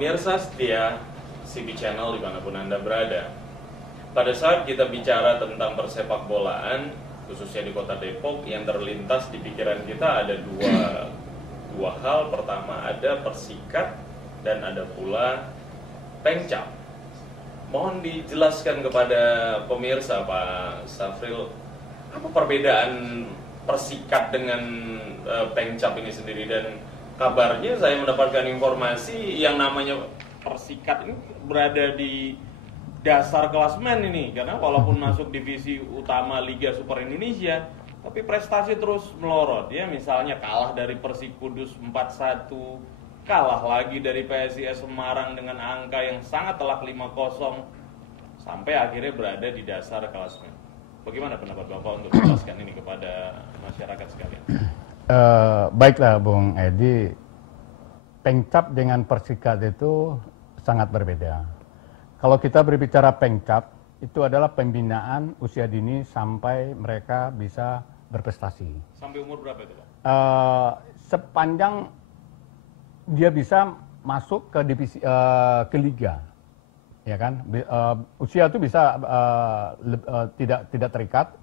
Pemirsa setia CB Channel dimanapun Anda berada. Pada saat kita bicara tentang persepak bolaan, khususnya di kota Depok, yang terlintas di pikiran kita ada dua hal. Pertama ada Persikat dan ada pula Pengcap. Mohon dijelaskan kepada pemirsa, Pak Safril, apa perbedaan Persikat dengan Pengcap ini sendiri. Dan kabarnya saya mendapatkan informasi yang namanya Persikat ini berada di dasar klasemen ini, karena walaupun masuk divisi utama Liga Super Indonesia, tapi prestasi terus melorot ya. Misalnya kalah dari Persik Kudus 4-1, kalah lagi dari PSIS Semarang dengan angka yang sangat telak 5-0, sampai akhirnya berada di dasar klasemen. Bagaimana pendapat Bapak untuk menjelaskan ini kepada masyarakat sekalian? Baiklah Bung Edi, Pengcap dengan Persikat itu sangat berbeda. Kalau kita berbicara Pengcap, itu adalah pembinaan usia dini sampai mereka bisa berprestasi. Sampai umur berapa itu Pak? Sepanjang dia bisa masuk ke divisi ke liga, ya kan? Usia itu bisa tidak terikat,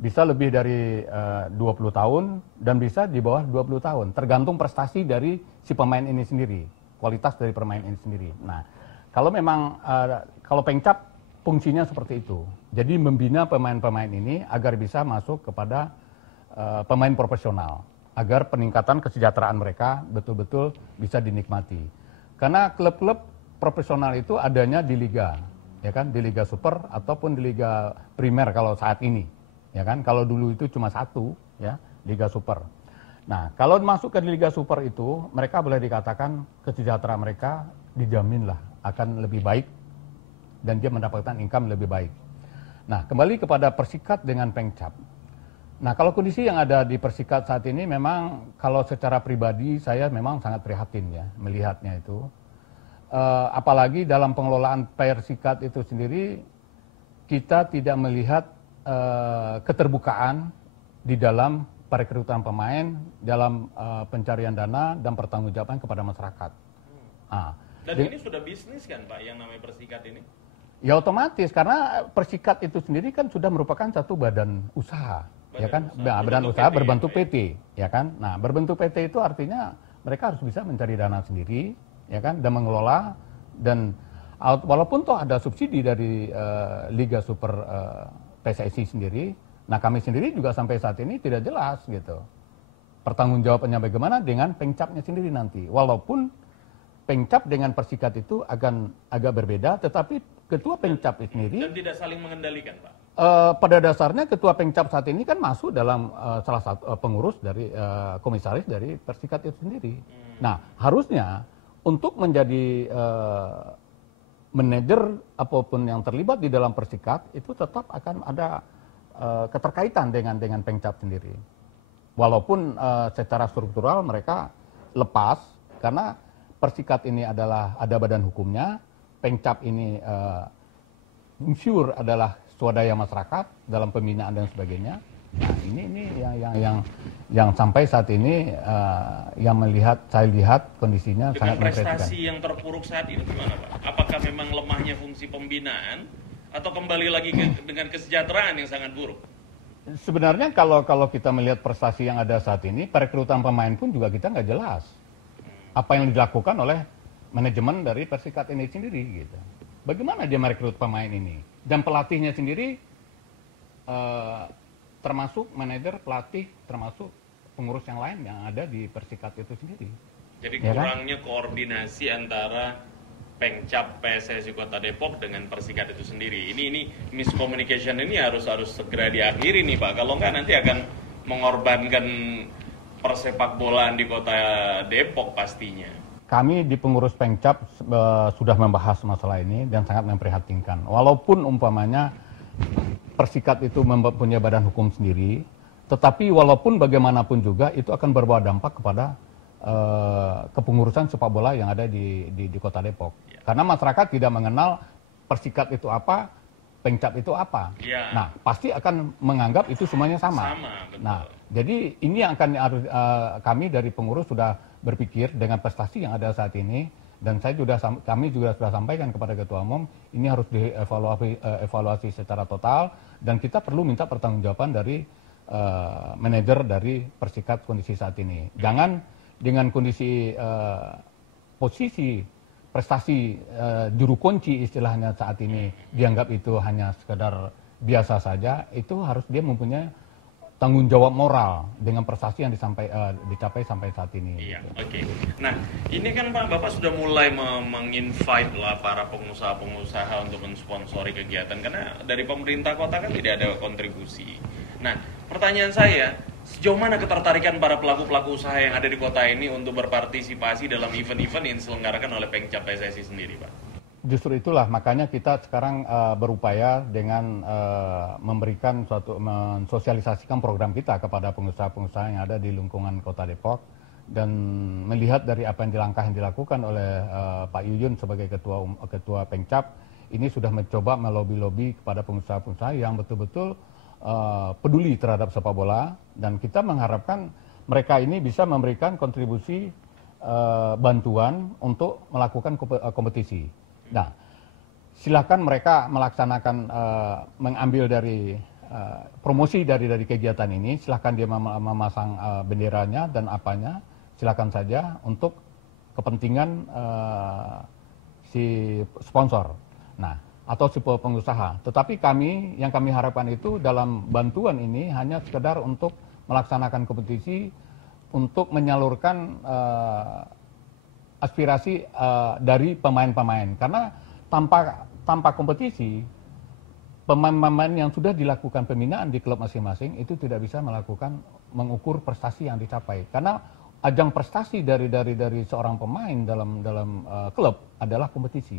bisa lebih dari 20 tahun dan bisa di bawah 20 tahun, tergantung prestasi dari si pemain ini sendiri, kualitas dari pemain ini sendiri. Nah, kalau memang kalau Pengcap fungsinya seperti itu, jadi membina pemain-pemain ini agar bisa masuk kepada pemain profesional, agar peningkatan kesejahteraan mereka betul-betul bisa dinikmati. Karena klub-klub profesional itu adanya di liga, ya kan, di Liga Super ataupun di Liga Primer kalau saat ini. Ya kan, kalau dulu itu cuma satu, ya, Liga Super. Nah, kalau masuk ke Liga Super itu, mereka boleh dikatakan kesejahteraan mereka dijamin lah akan lebih baik dan dia mendapatkan income lebih baik. Nah, kembali kepada Persikat dengan Pengcap. Nah, kalau kondisi yang ada di Persikat saat ini memang kalau secara pribadi saya memang sangat prihatin ya melihatnya itu. Apalagi dalam pengelolaan Persikat itu sendiri kita tidak melihat keterbukaan di dalam perekrutan pemain, dalam pencarian dana dan pertanggungjawaban kepada masyarakat. Dan ini sudah bisnis kan Pak, yang namanya Persikat ini? Ya otomatis, karena Persikat itu sendiri kan sudah merupakan satu badan usaha, ya kan? Badan usaha berbentuk PT, ya kan? Nah, berbentuk PT itu artinya mereka harus bisa mencari dana sendiri, ya kan? Dan mengelola, dan walaupun toh ada subsidi dari Liga Super PSSI sendiri, nah kami sendiri juga sampai saat ini tidak jelas gitu pertanggungjawabannya bagaimana dengan Pengcapnya sendiri nanti. Walaupun Pengcap dengan Persikat itu agak berbeda, tetapi ketua Pengcap sendiri dan tidak saling mengendalikan Pak. Pada dasarnya ketua Pengcap saat ini kan masuk dalam salah satu pengurus dari komisaris dari Persikat itu sendiri. Nah, harusnya untuk menjadi manajer apapun yang terlibat di dalam Persikat itu tetap akan ada keterkaitan dengan Pengcap sendiri. Walaupun secara struktural mereka lepas, karena Persikat ini adalah ada badan hukumnya, Pengcap ini insure adalah swadaya masyarakat dalam pembinaan dan sebagainya. Nah, ini yang sampai saat ini saya lihat kondisinya sangat memprihatinkan. Dengan prestasi yang terpuruk saat ini gimana Pak? Apakah memang lemahnya fungsi pembinaan atau kembali lagi dengan kesejahteraan yang sangat buruk? Sebenarnya kalau kita melihat prestasi yang ada saat ini, perekrutan pemain pun juga kita nggak jelas apa yang dilakukan oleh manajemen dari Persikat ini sendiri gitu. Bagaimana dia merekrut pemain ini? Dan pelatihnya sendiri termasuk manajer, pelatih, termasuk pengurus yang lain yang ada di Persikat itu sendiri. Jadi kurangnya koordinasi antara Pengcap PSSI Kota Depok dengan Persikat itu sendiri. Ini miscommunication ini harus segera diakhiri nih Pak. Kalau nggak nanti akan mengorbankan persepak bolaan di Kota Depok pastinya. Kami di pengurus Pengcap sudah membahas masalah ini dan sangat memprihatinkan. Walaupun umpamanya Persikat itu mempunyai badan hukum sendiri, tetapi walaupun bagaimanapun juga itu akan berbawa dampak kepada kepengurusan sepak bola yang ada di Kota Depok. Ya. Karena masyarakat tidak mengenal Persikat itu apa, Pengcap itu apa. Ya. Nah, pasti akan menganggap itu semuanya sama. Nah, jadi ini yang akan kami dari pengurus sudah berpikir dengan prestasi yang ada saat ini Dan kami juga sudah sampaikan kepada Ketua Umum, ini harus dievaluasi secara total, dan kita perlu minta pertanggungjawaban dari manajer dari Persikap kondisi saat ini. Jangan dengan kondisi posisi prestasi juru kunci istilahnya saat ini dianggap itu hanya sekedar biasa saja, itu harus dia mempunyai tanggung jawab moral dengan prestasi yang dicapai sampai saat ini. Iya, oke. Nah, ini kan Pak, Bapak sudah mulai menginvite lah para pengusaha-pengusaha untuk mensponsori kegiatan, karena dari pemerintah kota kan tidak ada kontribusi. Nah, pertanyaan saya, sejauh mana ketertarikan para pelaku-pelaku usaha yang ada di kota ini untuk berpartisipasi dalam event-event yang diselenggarakan oleh Pengcap PSSI sendiri, Pak? Justru itulah makanya kita sekarang berupaya dengan memberikan mensosialisasikan program kita kepada pengusaha-pengusaha yang ada di lingkungan Kota Depok, dan melihat dari apa yang dilakukan oleh Pak Yuyun sebagai ketua Pengcap, ini sudah mencoba melobi-lobi kepada pengusaha-pengusaha yang betul-betul peduli terhadap sepak bola, dan kita mengharapkan mereka ini bisa memberikan kontribusi bantuan untuk melakukan kompetisi. Nah, silakan mereka melaksanakan mengambil dari promosi dari kegiatan ini, silakan dia memasang benderanya dan apanya, silakan saja untuk kepentingan si sponsor. Nah, atau si pengusaha. Tetapi yang kami harapkan itu dalam bantuan ini hanya sekedar untuk melaksanakan kompetisi, untuk menyalurkan aspirasi dari pemain-pemain, karena tanpa kompetisi, pemain-pemain yang sudah dilakukan pembinaan di klub masing-masing itu tidak bisa mengukur prestasi yang dicapai, karena ajang prestasi dari seorang pemain dalam klub adalah kompetisi,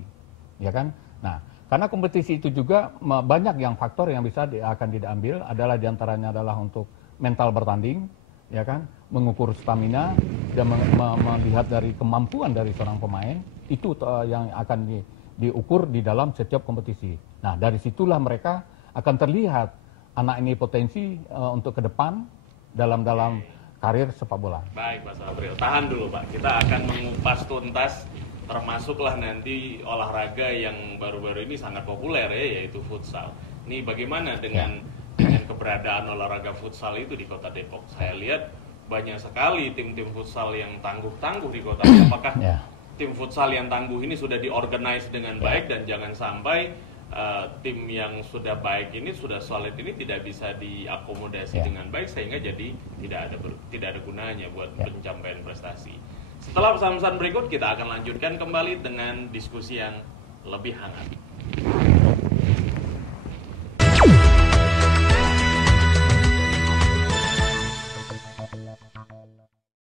ya kan? Nah, karena kompetisi itu juga banyak yang faktor yang akan diambil, adalah diantaranya adalah untuk mental bertanding, ya kan, mengukur stamina dan melihat dari kemampuan dari seorang pemain, itu yang akan diukur di dalam setiap kompetisi. Nah, dari situlah mereka akan terlihat anak ini potensi untuk ke depan dalam karir sepak bola. Baik, Pak Sabril, tahan dulu Pak, kita akan mengupas tuntas termasuklah nanti olahraga yang baru-baru ini sangat populer ya, yaitu futsal. Ini bagaimana dengan keberadaan olahraga futsal itu di Kota Depok? Saya lihat banyak sekali tim-tim futsal yang tangguh-tangguh di kota. Apakah tim futsal yang tangguh ini sudah diorganize dengan baik, dan jangan sampai tim yang sudah baik ini, sudah solid ini tidak bisa diakomodasi dengan baik, sehingga jadi tidak ada gunanya buat pencapaian prestasi. Setelah pesan-pesan berikut, kita akan lanjutkan kembali dengan diskusi yang lebih hangat.